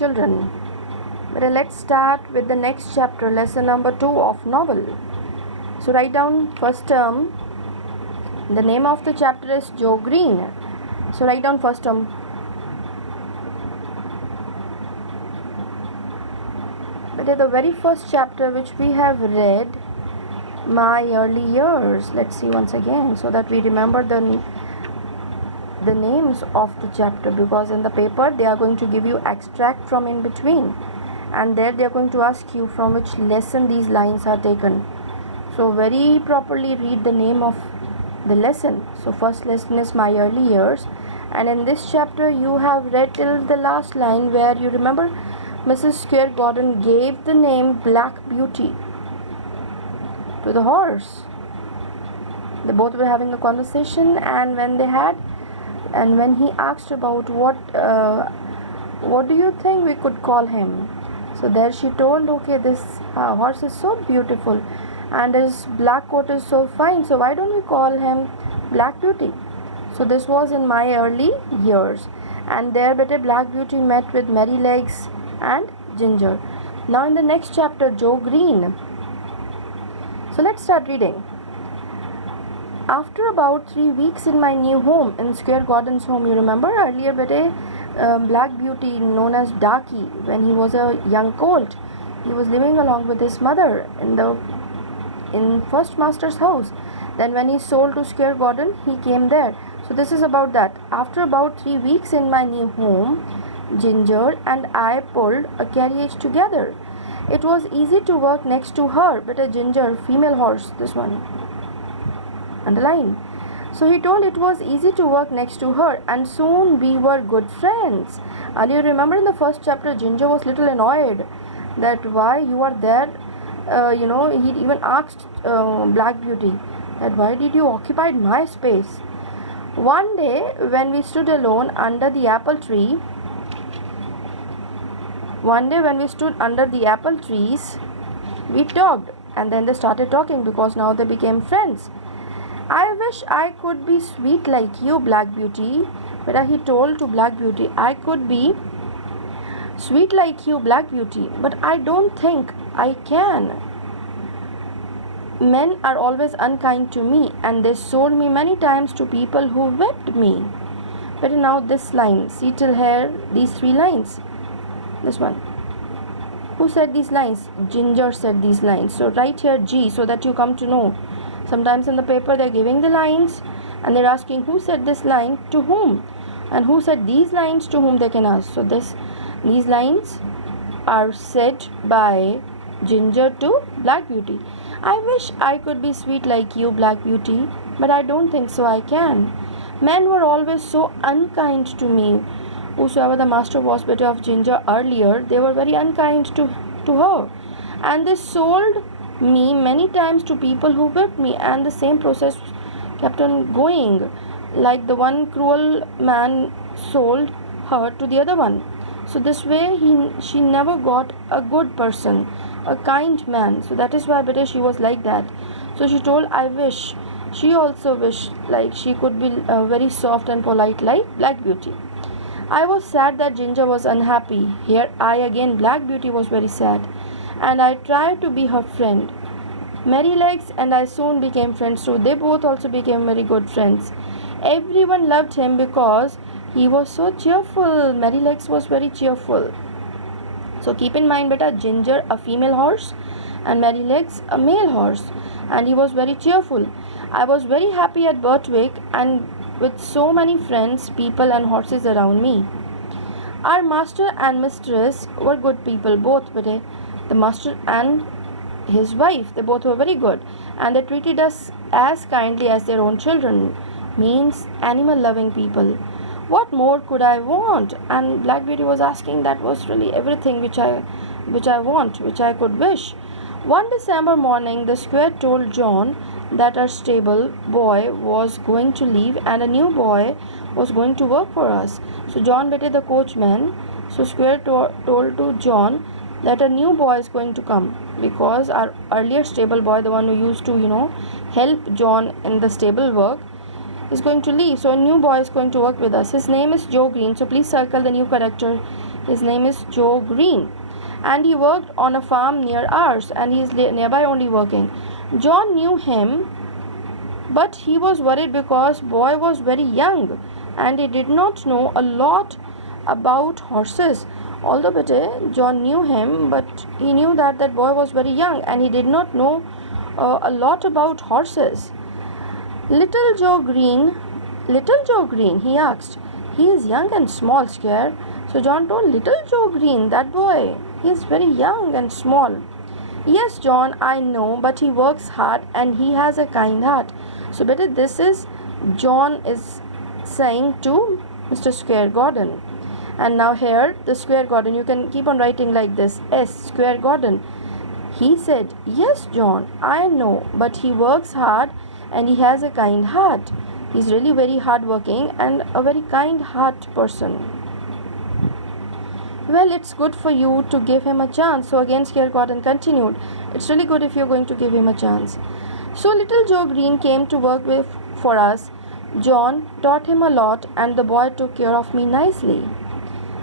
children. But let's start with the next chapter, lesson number 2 of novel. So write down first term. The name of the chapter is Joe Green. So write down first term. But the very first chapter which we have read, My Early Years. Let's see once again so that we remember the names of the chapter, because in the paper they are going to give you extract from in between, and there they are going to ask you from which lesson these lines are taken. So very properly read the name of the lesson. So first lesson is My Early Years, and in this chapter you have read till the last line where you remember Mrs. Square Gordon gave the name Black Beauty to the horse. They both were having a conversation, and when he asked about what do you think we could call him, so there she told, okay, this horse is so beautiful and his black coat is so fine, so why don't we call him Black Beauty? So this was in My Early Years, and there Black Beauty met with Merrylegs and Ginger. Now in the next chapter, Joe Green. So let's start reading. After about 3 weeks in my new home, in Square Gordon's home, you remember earlier Black Beauty, known as Darky, when he was a young colt, he was living along with his mother in first master's house. Then when he sold to Square Gordon, he came there. So this is about that. After about 3 weeks in my new home, Ginger and I pulled a carriage together. It was easy to work next to her, but a Ginger, female horse, this one, underline. So he told it was easy to work next to her, and soon we were good friends. Earlier, remember in the first chapter, Ginger was little annoyed that why you are there. He even asked Black Beauty that why did you occupy my space. One day when we stood alone under the apple trees, we talked, and then they started talking because now they became friends. I wish I could be sweet like you, Black Beauty. But he told to Black Beauty, I could be sweet like you, Black Beauty, but I don't think I can. Men are always unkind to me, and they sold me many times to people who whipped me. But now this line, see till here, these 3 lines. This one. Who said these lines? Ginger said these lines. So write here G so that you come to know. Sometimes in the paper they're giving the lines and they're asking who said this line to whom, and who said these lines to whom they can ask. So these lines are said by Ginger to Black Beauty. I wish I could be sweet like you, Black Beauty, but I don't think so I can. Men were always so unkind to me. Whosoever the master was better of Ginger earlier, they were very unkind to her, and they sold me many times to people who whipped me, and the same process kept on going, like the one cruel man sold her to the other one. So this way she never got a good person, a kind man. So that is why she was like that. So she told, she also wished like she could be very soft and polite like Black Beauty. I was sad that Ginger was unhappy. Here I again, Black Beauty was very sad, and I tried to be her friend. Merrylegs and I soon became friends too. They both also became very good friends. Everyone loved him because he was so cheerful. Merrylegs was very cheerful. So keep in mind, Ginger a female horse and Merrylegs a male horse, and he was very cheerful. I was very happy at Birtwick and with so many friends, people and horses around me. Our master and mistress were good people, both, the master and his wife, they both were very good, and they treated us as kindly as their own children, means animal loving people. What more could I want? And Black Beauty was asking, that was really everything which I want, which I could wish. One December morning, the square told John that our stable boy was going to leave and a new boy was going to work for us. So John the coachman, so square told to John that a new boy is going to come, because our earlier stable boy, the one who used to help John in the stable work, is going to leave. So a new boy is going to work with us. His name is Joe Green. So please circle the new character His name is Joe Green, and he worked on a farm near ours, and he is nearby only working. John knew him, but he was worried because boy was very young and he did not know a lot about horses. Although John knew him, but he knew that that boy was very young and he did not know a lot about horses. Little Joe Green, he asked. He is young and small, Square. So John told Little Joe Green, that boy, he is very young and small. Yes, John, I know, but he works hard and he has a kind heart. So this is John is saying to Mr. Square Gordon. And now here, the Square Gordon, you can keep on writing like this, S. Square Gordon. He said, yes, John, I know, but he works hard and he has a kind heart. He's really very hardworking and a very kind heart person. Well, it's good for you to give him a chance. So again, Square Gordon continued, it's really good if you're going to give him a chance. So little Joe Green came to work for us. John taught him a lot and the boy took care of me nicely.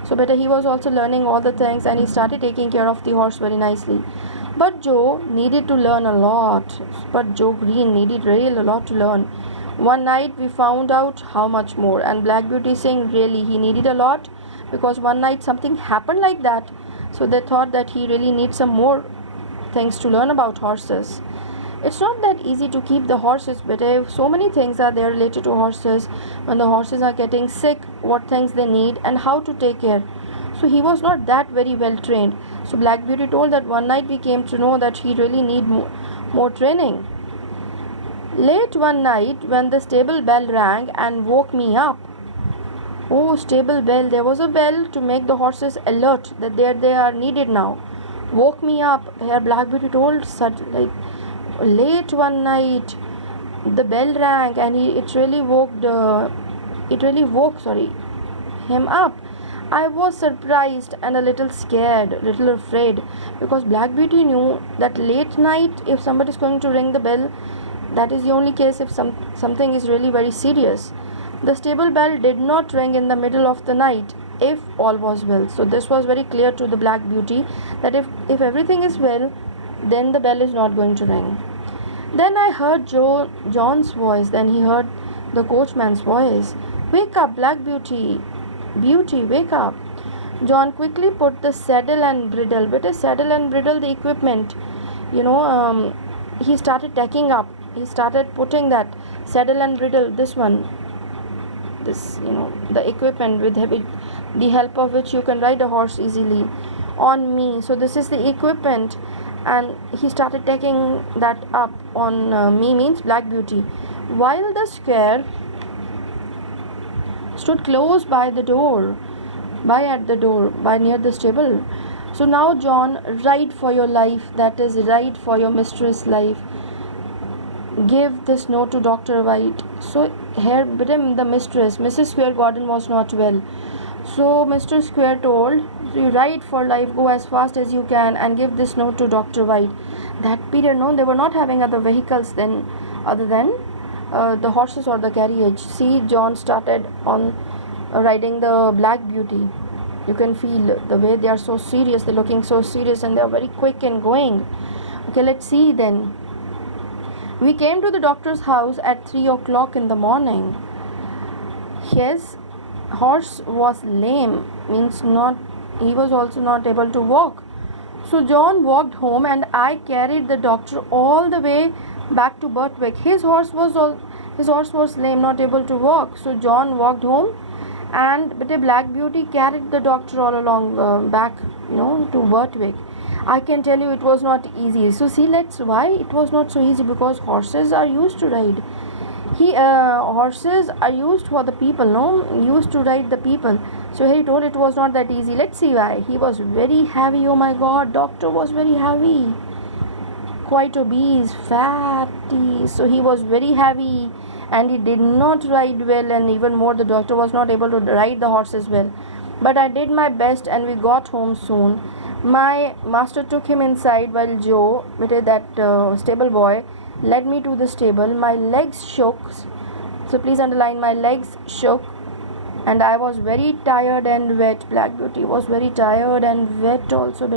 So he was also learning all the things and he started taking care of the horse very nicely. But Joe needed to learn a lot. But Joe Green needed really a lot to learn. One night we found out how much more, and Black Beauty saying really he needed a lot because one night something happened like that. So they thought that he really needs some more things to learn about horses. It's not that easy to keep the horses, but so many things are there related to horses. When the horses are getting sick, what things they need and how to take care. So he was not that very well trained. So Black Beauty told that one night we came to know that he really need more training. Late one night when the stable bell rang and woke me up. Oh, stable bell. There was a bell to make the horses alert that they are needed now. Woke me up. Here Black Beauty told late one night the bell rang and it really woke him up. I was surprised and a little scared, a little afraid, because Black Beauty knew that late night if somebody is going to ring the bell, that is the only case if something is really very serious. The stable bell did not ring in the middle of the night if all was well. So this was very clear to the Black Beauty that if everything is well, then the bell is not going to ring. Then I heard John's voice. Then he heard the coachman's voice. Wake up, Black Beauty. Beauty, wake up. John quickly put the saddle and bridle. The equipment, he started taking up. He started putting that saddle and bridle, the equipment with the help of which you can ride a horse easily, on me. So this is the equipment. And he started taking that up on me, means Black Beauty, while the Square stood close by near the stable. So now John, ride for your life, that is ride for your mistress' life. Give this note to Dr. White. So here the mistress, Mrs. Square Gordon, was not well. So Mr. Square told, you ride for life, go as fast as you can and give this note to Dr. White. That period, no, they were not having other vehicles then other than the horses or the carriage. See, John started on riding the Black Beauty. You can feel the way they are so serious, they're looking so serious and they are very quick in going. Okay, let's see then. We came to the doctor's house at 3 o'clock in the morning. His horse was lame, means he was also not able to walk. So John walked home and I carried the doctor all the way back to Birtwick. His horse was lame, not able to walk. So John walked home and the Black Beauty carried the doctor all along back, to Birtwick. I can tell you it was not easy. So see, why it was not so easy, because horses are used to ride. Horses are used for the people, used to ride the people. So he told it was not that easy. Let's see why. He was very heavy. Oh my God, doctor was very heavy, quite obese, fatty. So he was very heavy and he did not ride well, and even more the doctor was not able to ride the horses well. But I did my best and we got home soon. My master took him inside while Joe, that stable boy, led me to the stable. My legs shook. So please underline, my legs shook and I was very tired and wet. Black Beauty was very tired and wet also,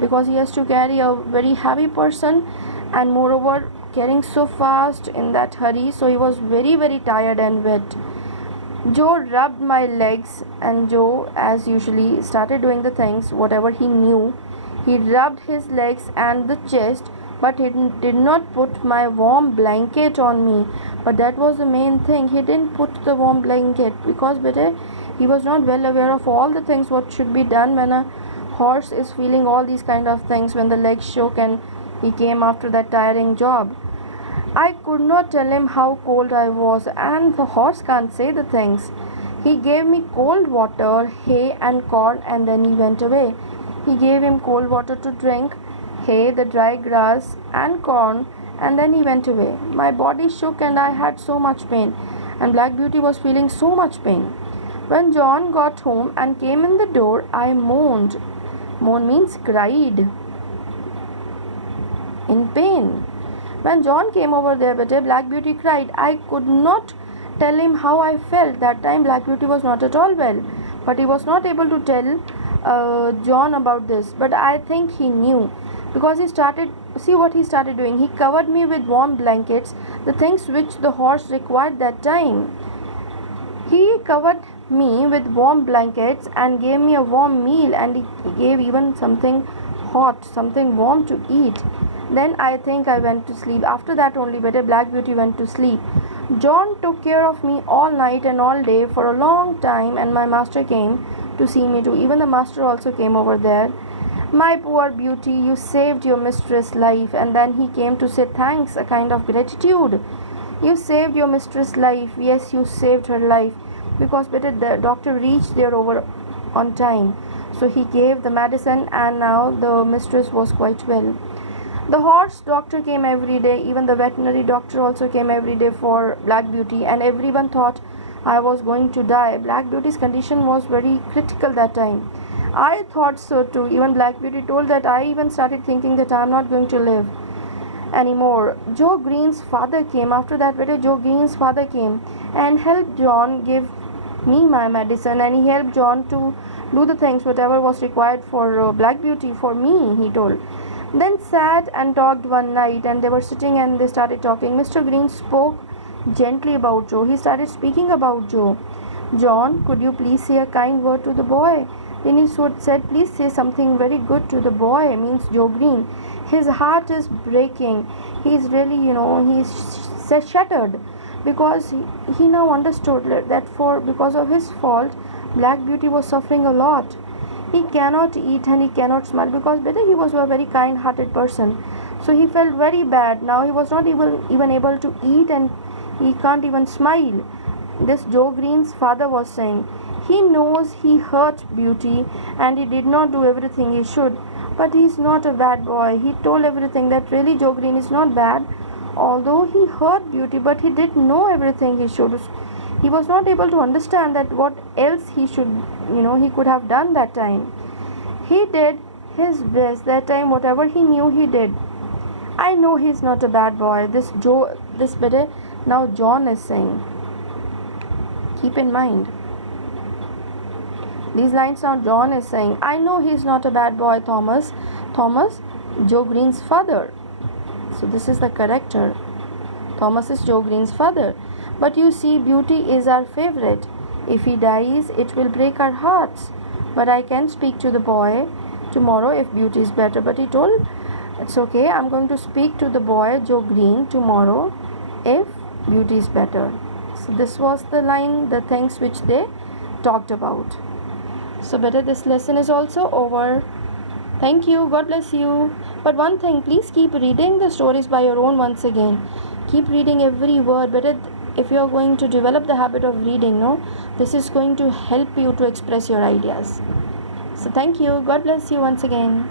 because he has to carry a very heavy person, and moreover carrying so fast in that hurry, so he was very very tired and wet. Joe rubbed my legs, and Joe, as usually, started doing the things whatever he knew. He rubbed his legs and the chest, but he did not put my warm blanket on me. But that was the main thing. He didn't put the warm blanket because he was not well aware of all the things what should be done when a horse is feeling all these kind of things, when the legs shook and he came after that tiring job. I could not tell him how cold I was, and the horse can't say the things. He gave me cold water, hay, and corn, and then he went away. He gave him cold water to drink, hay, the dry grass, and corn, and then he went away. My body shook, and I had so much pain, and Black Beauty was feeling so much pain. When John got home and came in the door, I moaned. Moan means cried in pain. When John came over there, Black Beauty cried. I could not tell him how I felt. That time Black Beauty was not at all well, but he was not able to tell John about this. But I think he knew, because he started, see what he started doing. He covered me with warm blankets, the things which the horse required that time. He covered me with warm blankets and gave me a warm meal, and he gave even something hot, something warm to eat. Then I think I went to sleep. After that only Black Beauty went to sleep. John took care of me all night and all day for a long time, and my master came to see me too. Even the master also came over there. My poor Beauty, you saved your mistress' life. And then he came to say thanks, a kind of gratitude. You saved your mistress' life. Yes, you saved her life, because the doctor reached there over on time. So he gave the medicine, and now the mistress was quite well. The horse doctor came every day. Even the veterinary doctor also came every day for Black Beauty, and everyone thought I was going to die. Black Beauty's condition was very critical that time. I thought so too. Even Black Beauty told that I even started thinking that I am not going to live anymore. Joe Green's father came. After that, Joe Green's father came and helped John give me my medicine, and he helped John to do the things whatever was required for Black Beauty, for me, he told. Then sat and talked one night, and they were sitting and they started talking. Mr. Green spoke gently about Joe. He started speaking about Joe. John, could you please say a kind word to the boy? Then he said, please say something very good to the boy, means Joe Green. His heart is breaking. He's really, he's shattered, because he now understood that because of his fault, Black Beauty was suffering a lot. He cannot eat and he cannot smile, because he was a very kind-hearted person. So he felt very bad. Now he was not even able to eat, and he can't even smile. This Joe Green's father was saying, he knows he hurt Beauty and he did not do everything he should, but he's not a bad boy. He told everything that really Joe Green is not bad, although he hurt Beauty, but he didn't know everything he should. He was not able to understand that what else he should, he could have done that time. He did his best that time. Whatever he knew, he did. I know he's not a bad boy. Now John is saying. Keep in mind. These lines now John is saying. I know he's not a bad boy, Thomas. Thomas, Joe Green's father. So this is the character. Thomas is Joe Green's father. But you see, Beauty is our favorite. If he dies, it will break our hearts. But I can speak to the boy tomorrow if Beauty is better. But he told, it's okay, I'm going to speak to the boy, Joe Green, tomorrow if Beauty is better. So this was the line, the things which they talked about. So this lesson is also over. Thank you. God bless you. But one thing, please keep reading the stories by your own once again. Keep reading every word. If you are going to develop the habit of reading, this is going to help you to express your ideas. So thank you. God bless you once again.